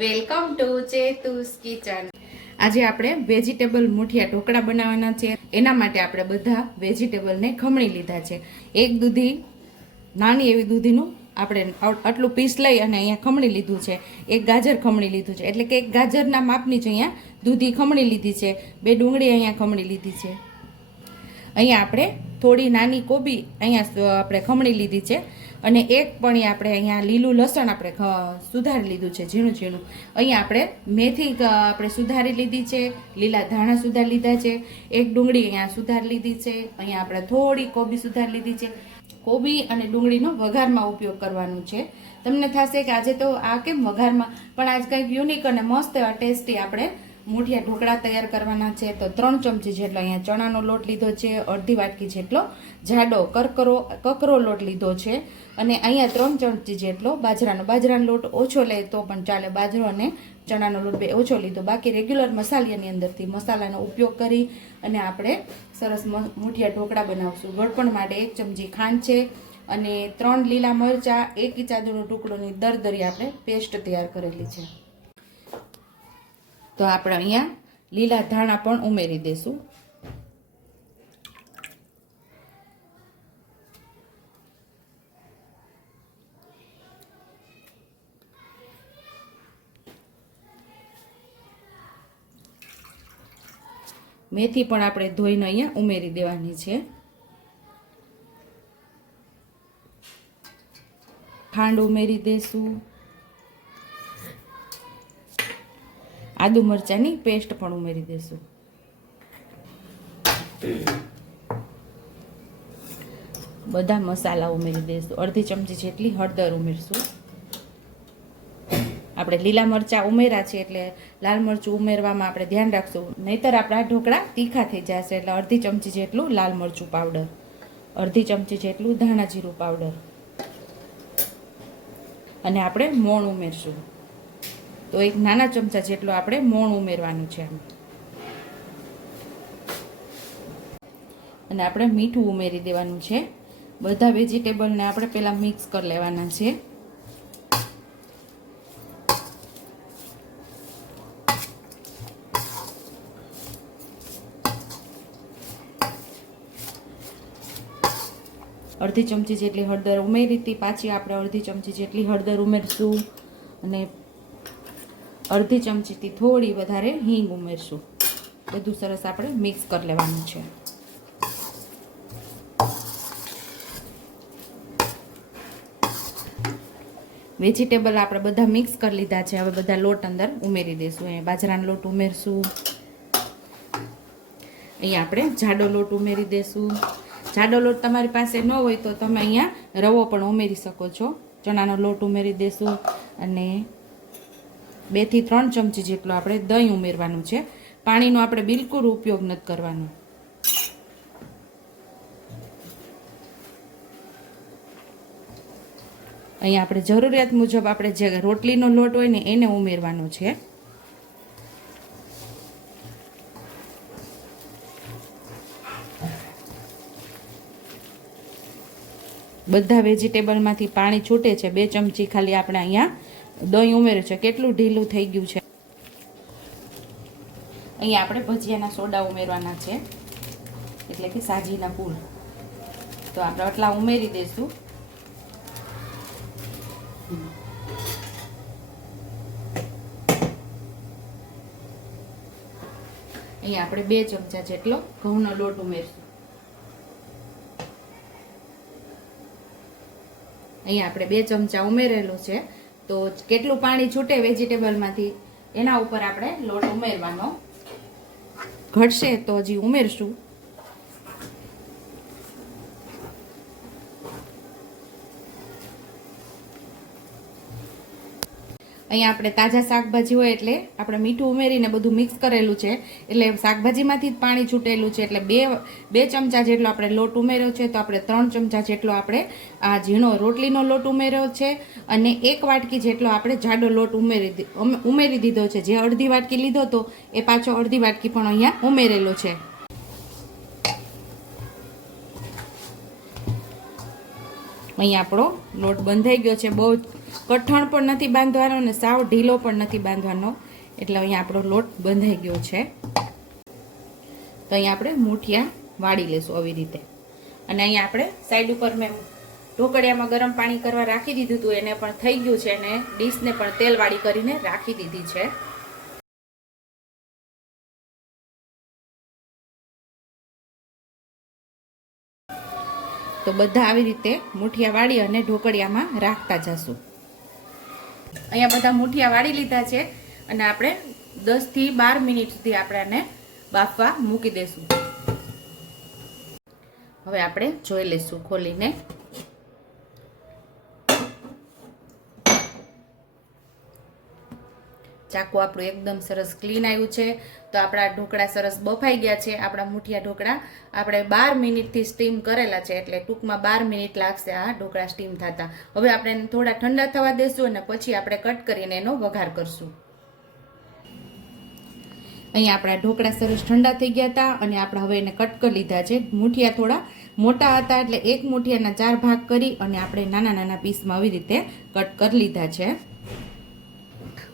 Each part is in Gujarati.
Welcome to ચેતુસ kitchen. આજે આપણે વેજીટેબલ મુઠિયા ઢોકળા બનાવવાના છે। એના માટે આપણે બધા વેજીટેબલને ખમણી લીધા છે। એક દૂધી નાની એવી દૂધીનું આપણે આટલું પીસ લઈ અને અહીંયા ખમણી લીધું છે। એક ગાજર ખમણી લીધું છે, એટલે કે એક ગાજરના માપની જ અહીંયા દૂધી ખમણી લીધી છે। બે ડુંગળી અહીંયા ખમણી લીધી છે। અહીંયા આપણે થોડી નાની કોબી અહીંયા આપણે ખમણી લીધી છે અને એક પણ આપણે અહીંયા લીલું લસણ આપણે સુધારી લીધું છે ઝીણું ઝીણું। અહીંયા આપણે મેથી આપણે સુધારી લીધી છે, લીલા ધાણા સુધારી લીધા છે, એક ડુંગળી અહીંયા સુધારી લીધી છે, અહીંયા આપણે થોડી કોબી સુધારી લીધી છે। કોબી અને ડુંગળીનો વઘારમાં ઉપયોગ કરવાનો છે। તમને થશે કે આજે તો આ કેમ વઘારમાં, પણ આજ કંઈક યુનિક અને મસ્ત એવા ટેસ્ટી આપણે મુઠિયા ઢોકળા તૈયાર કરવાના છે। તો 3 ચમચી જેટલો અહીંયા ચણાનો લોટ લીધો છે, અડધી વાટકી જેટલો જાડો કકરો લોટ લીધો છે અને અહીંયા 3 ચમચી જેટલો બાજરાનો લોટ ઓછો લે તો પણ ચાલે, બાજરો અને ચણાનો લોટ બે ઓછો લીધો। બાકી રેગ્યુલર મસાલાની અંદરથી મસાલાનો ઉપયોગ કરી અને આપણે સરસ મુઠિયા ઢોકળા બનાવશું। ગળપણ માટે 1 ચમચી ખાંડ છે અને 3 લીલા મરચાં, 1 ઇંચ આદુનો ટુકડોની દરદરી આપણે પેસ્ટ તૈયાર કરેલી છે। તો આપણે અહીંયા લીલા ધાણા પણ ઉમેરી દઈશું। મેથી પણ આપણે ધોઈને અહીંયા ઉમેરી દેવાની છે। ખાંડ ઉમેરી દઈશું, આદુ મરચાંની પેસ્ટ પણ ઉમેરી દઈશું। બધા મસાલા ઉમેરી દઈશું। અડધી ચમચી જેટલી હળદર ઉમેરશું। આપણે લીલા મરચાં ઉમેર્યા છે એટલે લાલ મરચું ઉમેરવામાં આપણે ધ્યાન રાખશું, નહીતર આપણા ઢોકળા તીખા થઈ જશે। એટલે અડધી ચમચી જેટલું લાલ મરચું પાવડર, અડધી ચમચી જેટલું ધાણા જીરું પાવડર અને આપણે મોણ ઉમેરશું। તો એક નાના ચમચા જેટલું આપણે મોણ ઉમેરવાનું છે અને આપણે મીઠું ઉમેરી દેવાનું છે। બધા વેજીટેબલને આપણે પહેલા મિક્સ કરી લેવાના છે। અડધી ચમચી જેટલી હળદર ઉમેરી હતી, પાછી આપણે અડધી ચમચી જેટલી હળદર ઉમેરશું અને અડધી ચમચીથી થોડી વધારે હિંગ ઉમેરશું। બધું સરસ આપણે મિક્સ કરી લેવાનું છે। વેજીટેબલ આપણે બધા મિક્સ કરી લીધા છે। હવે બધા લોટ અંદર ઉમેરી દઈશું। અહીંયા બાજરાનો લોટ ઉમેરશું, અહીંયા આપણે જાડો લોટ ઉમેરી દઈશું। જાડો લોટ તમારી પાસે ન હોય તો તમે અહીંયા રવો પણ ઉમેરી શકો છો। ચણાનો લોટ ઉમેરી દઈશું અને 2 થી 3 ચમચી જેટલો આપણે દહીં ઉમેરવાનું છે। પાણીનો આપણે બિલકુલ ઉપયોગ નથી કરવાનો। અહીંયા આપણે જરૂરિયાત મુજબ આપણે જે રોટલીનો લોટ હોય ને એને ઉમેરવાનો છે। બધા વેજીટેબલમાંથી પાણી છૂટે છે। 2 ચમચી ખાલી આપણે અહીંયા દહીં ઉમેર્યું છે। કેટલું ઢીલું થઈ ગયું છે। અહીંયા આપણે ભજીયાના સોડા ઉમેરવાના છે, એટલે કે સાજીના ફૂલ। તો આપણે આટલા ઉમેરી દઈશું। અહીંયા આપણે 2 ચમચા જેટલો ઘઉંનો લોટ ઉમેરશું। અહીંયા આપણે 2 ચમચા ઉમેરેલો છે, તો કેટલું પાણી છૂટે વેજીટેબલમાંથી એના ઉપર આપણે લોટ ઉમેરવાનો। ઘટશે તો હજી ઉમેરશું। અહીંયા આપણે તાજા શાકભાજી હોય એટલે આપણે મીઠું ઉમેરીને બધું મિક્સ કરેલું છે, એટલે શાકભાજીમાંથી જ પાણી છૂટેલું છે। એટલે બે ચમચા જેટલો આપણે લોટ ઉમેર્યો છે, તો આપણે 3 ચમચા જેટલો આપણે આ ઝીણો રોટલીનો લોટ ઉમેર્યો છે અને 1 વાટકી જેટલો આપણે જાડો લોટ ઉમેરી દીધો છે। જે અડધી વાટકી લીધો તો એ પાછો અડધી વાટકી પણ અહીંયા ઉમેરેલો છે। અહીંયા આપણો લોટ બંધાઈ ગયો છે। બહુ કઠણ પણ નથી બાંધવાનો અને સાવ ઢીલો પણ નથી બાંધવાનો, એટલે અહીંયા આપણો લોટ બંધાઈ ગયો છે. તો અહીંયા આપણે મુઠિયા વાળી લેશું આવી રીતે. અને અહીંયા આપણે સાઈડ ઉપર મેં ઢોકળિયામાં ગરમ પાણી કરવા રાખી દીધું હતું, એને પણ થઈ ગયું છે અને ડીશને પણ તેલવાળી કરીને રાખી દીધી છે. તો બધા આવી રીતે મુઠિયા વાળી અને ઢોકળિયામાં રાખતા જશું. અહીંયા બધા મુઠિયા વાળી લીધા છે અને આપણે 10 થી 12 મિનિટ સુધી આપણે આને બાફવા મૂકી દેશું. હવે આપણે જોઈ લઈશું ખોલીને. ચાકુ આપણું એકદમ સરસ ક્લીન આવ્યું છે. તો આપણા ઢોકળા સરસ બફાઈ ગયા છે. આપણા મુઠિયા ઢોકળા આપણે 12 મિનિટથી સ્ટીમ કરેલા છે, એટલે ટૂંકમાં 12 મિનિટ લાગશે આ ઢોકળા સ્ટીમ થતા. હવે આપણે એને થોડા ઠંડા થવા દેશું અને પછી આપણે કટ કરીને એનો વઘાર કરશું. અહીંયા આપણા ઢોકળા સરસ ઠંડા થઈ ગયા હતા અને આપણે હવે એને કટ કરી લીધા છે. મુઠિયા થોડા મોટા હતા એટલે એક મુઠિયાના 4 ભાગ કરી અને આપણે નાના નાના પીસમાં આવી રીતે કટ કરી લીધા છે.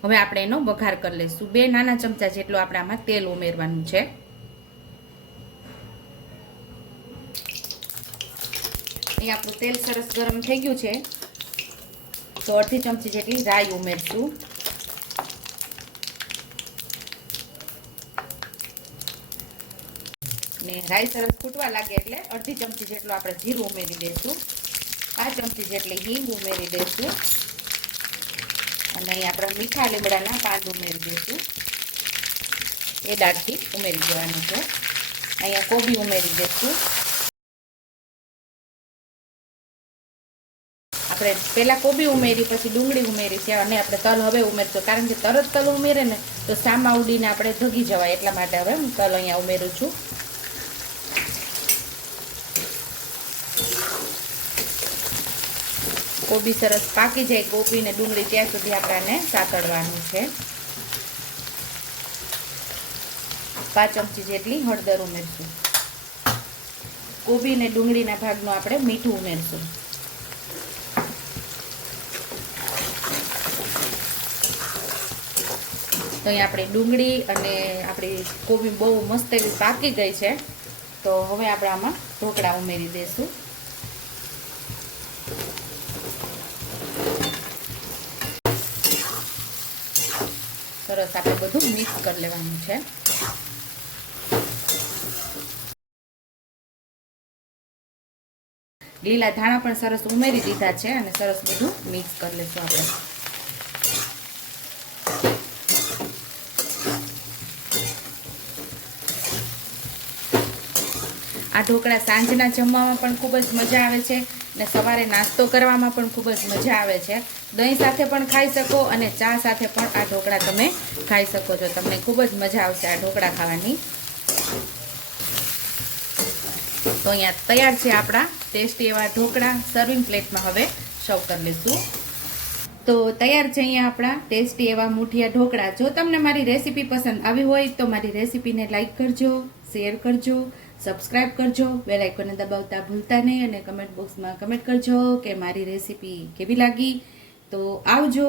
હવે આપણે એનો વઘાર કરી લઈશું. 2 નાના ચમચા જેટલું આપણે આમાં તેલ ઉમેરવાનું છે. અહીં આપણું તેલ સરસ ગરમ થઈ ગયું છે, તો અડધી ચમચી જેટલી રાઈ ઉમેરશું. ને રાઈ સરસ ફૂટવા લાગે એટલે અડધી ચમચી જેટલું આપણે જીરું ઉમેરી દઈશું. 5 ચમચી જેટલી હિંગ ઉમેરી દઈશું. અને અહીં આપણે મીઠા લીમડાના પાન ઉમેરી દઈશું. એ દાળથી ઉમેરી દેવાનું છે. અહીંયા કોબી ઉમેરી દઈશું. આપણે પહેલા કોબી ઉમેરી, પછી ડુંગળી ઉમેરી છે અને આપણે તલ હવે ઉમેરશું, કારણ કે તરત તલ ઉમેરે ને તો સામા ઉડીને આપણે ધગી જવાય, એટલા માટે હવે હું તલ અહીંયા ઉમેરું છું. કોબી સરસ પાકી જાય, કોબી ને ડુંગળી, ત્યાં સુધી આપણે આને સાતળવાનું છે. 5 ચમચી જેટલી હળદર ઉમેરશું. કોબી ને ડુંગળીના ભાગનું આપણે મીઠું ઉમેરશું. તો અહીં આપણી ડુંગળી અને આપણી કોબી બહુ મસ્ત એવી પાકી ગઈ છે. તો હવે આપણે આમાં ઢોકળા ઉમેરી દઈશું. સરસ આપણે બધું મિક્સ કરી લેવાનું છે. લીલા ધાણા પણ સરસ ઉમેરી દીધા છે અને સરસ બધું મિક્સ કરી લઈશું આપણે. આ ઢોકળા સાંજના જમવામાં પણ ખૂબ જ મજા આવે છે અને સવારે નાસ્તો કરવામાં પણ ખૂબ જ મજા આવે છે. દહીં સાથે પણ ખાઈ શકો અને ચા સાથે પણ આ ઢોકળા તમે ખાઈ શકો છો. તમને ખૂબ જ મજા આવશે આ ઢોકળા ખાવાની. તો અહીંયા તૈયાર છે આપણા ટેસ્ટી એવા ઢોકળા. સર્વિંગ પ્લેટમાં હવે સર્વ કરી લઈશું. તો તૈયાર છે અહીંયા આપણા ટેસ્ટી એવા મુઠિયા ઢોકળા. જો તમને મારી રેસીપી પસંદ આવી હોય તો મારી રેસીપીને લાઈક કરજો, શેર કરજો, સબસ્ક્રાઇબ કરજો, બેલ આઇકોનને દબાવતા ભૂલતા નહીં અને કમેન્ટ બોક્સમાં કમેન્ટ કરજો કે મારી રેસીપી કેવી લાગી. તો આવજો.